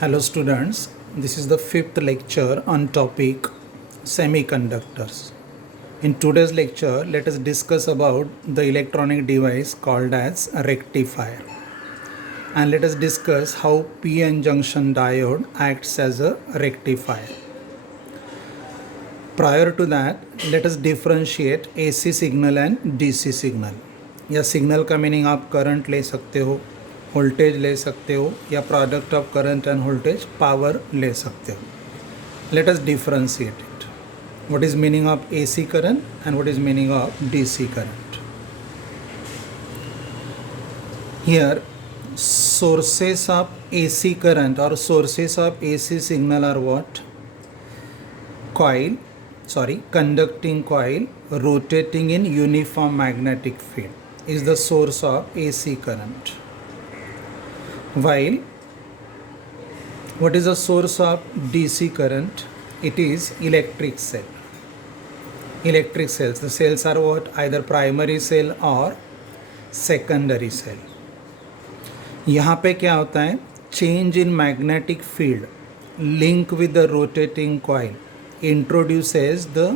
Hello students, this is the fifth lecture on topic semiconductors. In today's lecture, let us discuss about the electronic device called as a rectifier. And let us discuss how PN junction diode acts as a rectifier. Prior to that, let us differentiate AC signal and DC signal. या signal का meaning आप current ले सकते हो, voltage ले सकते हो, या product of current end voltage power ले सकते हो. Let us differentiate it. What is meaning of AC current and what is meaning of DC current? Here, sources of AC current or sources of AC signal are what? Conducting coil rotating in uniform magnetic field is the source of AC current. While what is the source of DC current? It is electric cell. Electric cells. The cells are what? Either primary cell or secondary cell. यहाँ पे क्या होता है? Change in magnetic field link with the rotating coil introduces the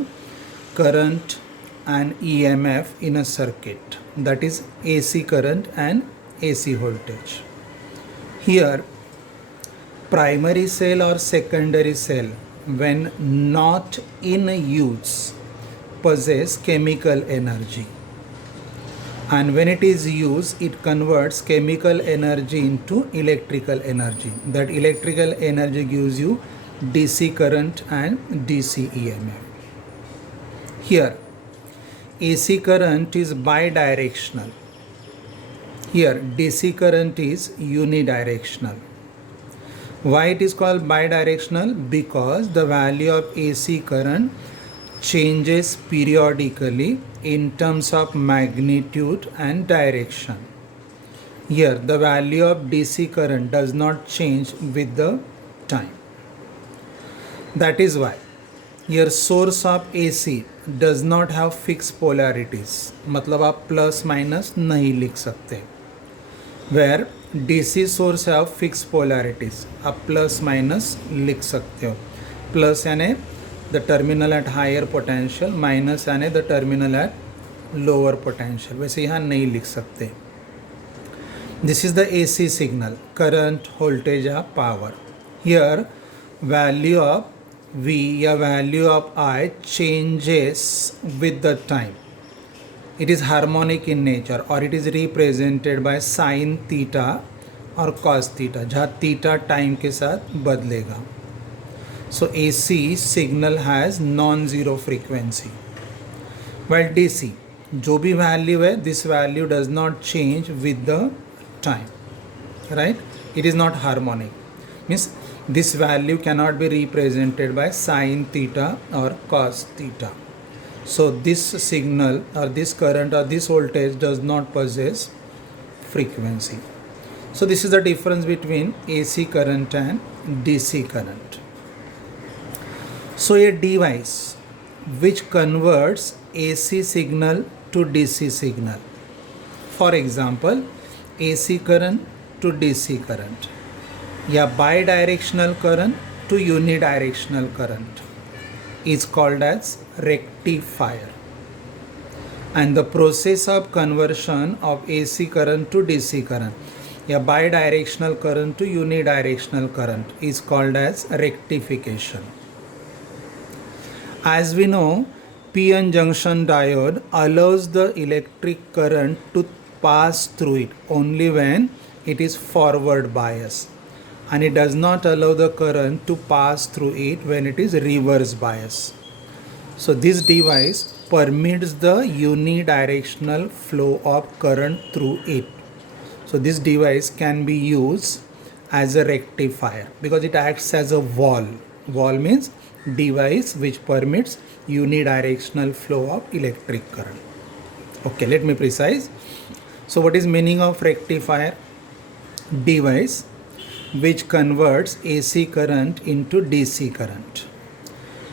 current and EMF in a circuit. That is AC current and AC voltage. Here, primary cell or secondary cell, when not in use, possess chemical energy, and when it is used, it converts chemical energy into electrical energy. That electrical energy gives you DC current and DC EMF. Here, AC current is bidirectional. Here, DC current is unidirectional. Why it is called bidirectional? Because the value of AC current changes periodically in terms of magnitude and direction. Here, the value of DC current does not change with the time. That is why here source of AC does not have fixed polarities. मतलब आप plus minus नहीं लिख सकते. Where DC source have fixed polarities. आप plus minus लिख सकते हो. Plus यानी the terminal at higher potential, minus यानी the terminal at lower potential. वैसे यहाँ नहीं लिख सकते. This is the AC signal, current, voltage or power. Here value of V या value of I changes with the time. It is harmonic in nature or it is represented by sin theta और cos theta, जहाँ theta time के साथ बदलेगा. So AC signal has non-zero frequency. While DC, जो भी value है, this value does not change with the time. Right? It is not harmonic. Means this value cannot be represented by sin theta or cos theta. So this signal or this current or this voltage does not possess frequency. So this is the difference between AC current and DC current. So a device which converts AC signal to DC signal, for example AC current to DC current, या bidirectional current to unidirectional current, is called as rectifier. And the process of conversion of AC current to DC current, या bidirectional current to unidirectional current, is called as rectification. As we know, PN junction diode allows the electric current to pass through it only when it is forward bias, and it does not allow the current to pass through it when it is reverse bias. So this device permits the unidirectional flow of current through it. So this device can be used as a rectifier because it acts as a wall. Wall means device which permits unidirectional flow of electric current. Okay, let me precise. So what is meaning of rectifier? Device which converts AC current into DC current.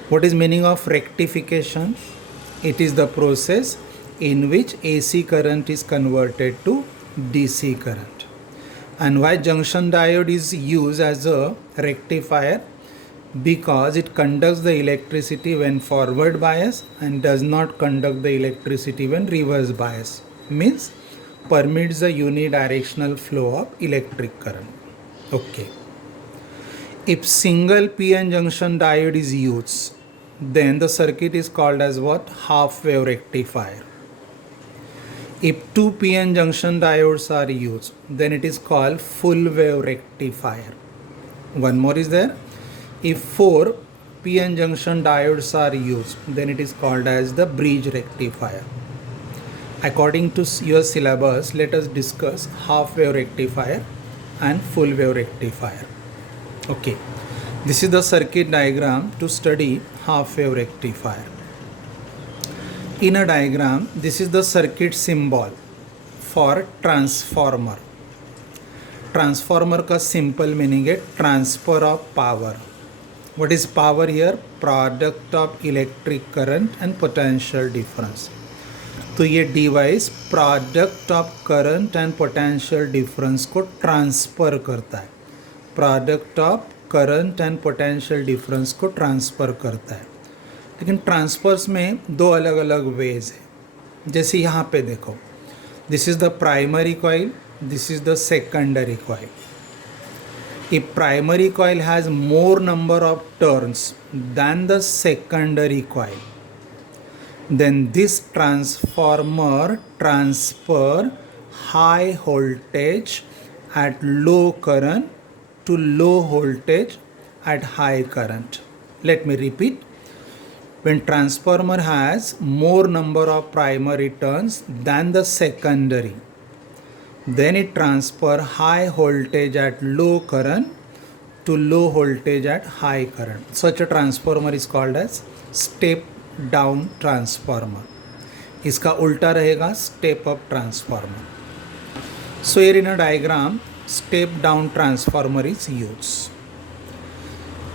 What is meaning of rectification? It is the process in which AC current is converted to DC current. And why junction diode is used as a rectifier? Because it conducts the electricity when forward bias and does not conduct the electricity when reverse bias. Means permits the unidirectional flow of electric current. Okay. If single PN junction diode is used, then the circuit is called as what? Half wave rectifier. If two PN junction diodes are used, then it is called full wave rectifier. One more is there. If four PN junction diodes are used, then it is called as the bridge rectifier. According to your syllabus, let us discuss half wave rectifier and full wave rectifier. Okay, this is the circuit diagram to study half wave rectifier. In a diagram, this is the circuit symbol for transformer. Transformer का simple meaning है transfer of power. What is power here? Product of electric current and potential difference. तो ये device product of current and potential difference को transfer करता है. Product of current and potential difference को transfer करता है. लेकिन ट्रांसफर्स में दो अलग अलग वेज है. जैसे यहाँ पे देखो, this is the primary coil, this is the secondary coil. If primary coil has more number of turns than the secondary coil, then this transformer transfer high voltage at low current to low voltage at high current. Let me repeat. When transformer has more number of primary turns than the secondary, then it transfer high voltage at low current to low voltage at high current. Such a transformer is called as step down transformer. इसका उल्टा रहेगा step up transformer. So here in a diagram, step down transformer is used.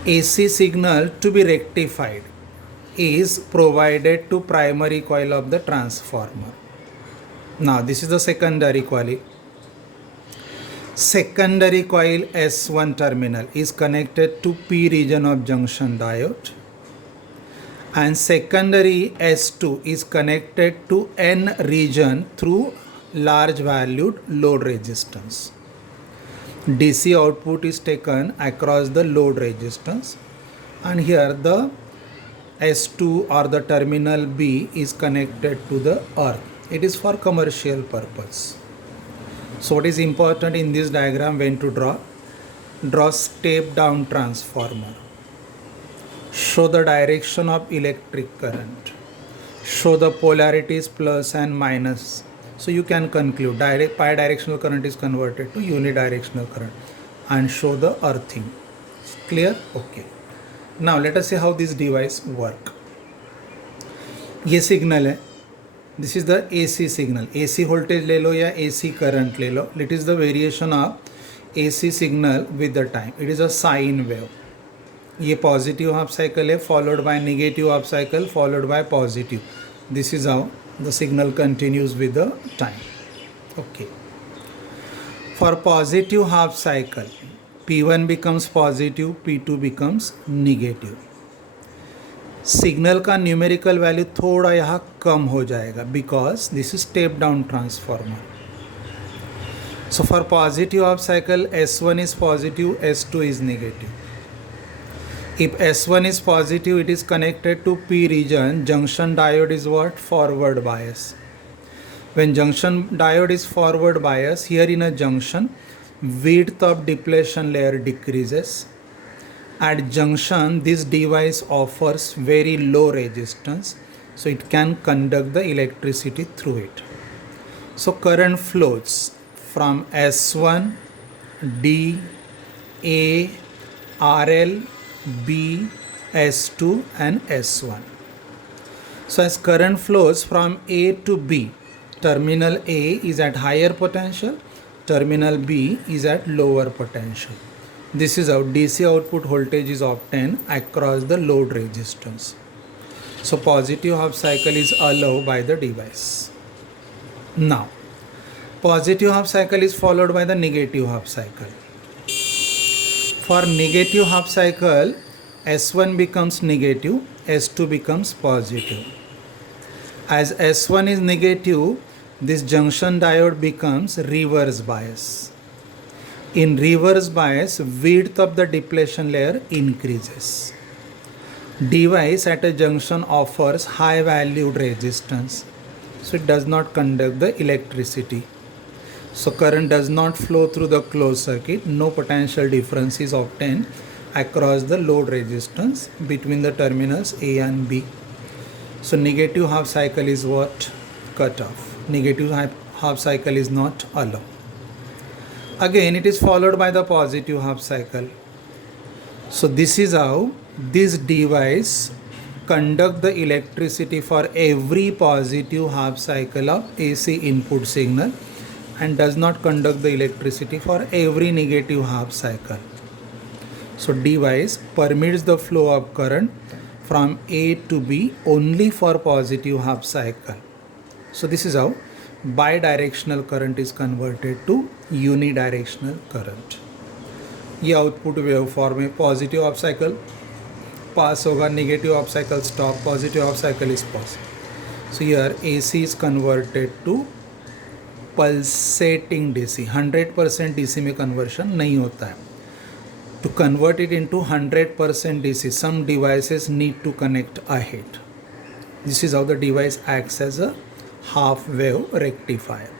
AC signal to be rectified is provided to primary coil of the transformer. Now this is the secondary coil. Secondary coil S1 terminal is connected to P region of junction diode, and secondary S2 is connected to N region through large valued load resistance. DC output is taken across the load resistance, and here the S2 or the terminal B is connected to the earth. It is for commercial purpose. So what is important in this diagram when to draw? Draw step down transformer. Show the direction of electric current. Show the polarities plus and minus. So you can conclude bidirectional current is converted to unidirectional current, and show the earthing. Clear? Okay. Now let us see how this device work. ये signal है. This is the AC signal. AC voltage ले लो या AC current ले लो. It is the variation of AC signal with the time. It is a sine wave. ये positive half cycle है followed by negative half cycle followed by positive. This is how the signal continues with the time. Okay. For positive half cycle, P1 becomes positive, P2 becomes negative. Signal का numerical value थोड़ा यहाँ कम हो जाएगा because this is step down transformer. So for positive half cycle S1 is positive, S2 is negative. If S1 is positive, it is connected to P region. Junction diode is what? Forward bias. When junction diode is forward bias, here in a junction, width of depletion layer decreases. At junction, this device offers very low resistance, so it can conduct the electricity through it. So current flows from S1, D, A, RL, B, S2 and S1. So as current flows from A to B, terminal A is at higher potential, terminal B is at lower potential. This is how DC output voltage is obtained across the load resistance. So positive half cycle is allowed by the device. Now Positive half cycle is followed by the negative half cycle. For negative half cycle, S1 becomes negative, S2 becomes positive. As S1 is negative, this junction diode becomes reverse bias. In reverse bias, width of the depletion layer increases. Device at a junction offers high valued resistance, so it does not conduct the electricity. So current does not flow through the closed circuit. No potential difference is obtained across the load resistance between the terminals A and B. So negative half cycle is what? Cut off. Negative half cycle is not allowed. Again, it is followed by the positive half cycle. So this is how this device conduct the electricity for every positive half cycle of AC input signal and does not conduct the electricity for every negative half cycle. So device permits the flow of current from A to B only for positive half cycle. So this is how bidirectional current is converted to unidirectional current. ये output waveform है. Positive half cycle पास होगा, negative half cycle stop, positive half cycle is pass. So here AC is converted to pulsating DC. 100% DC में conversion नहीं होता है. To convert it into 100% DC, some devices need to connect ahead. This is how the device acts as a half wave rectifier.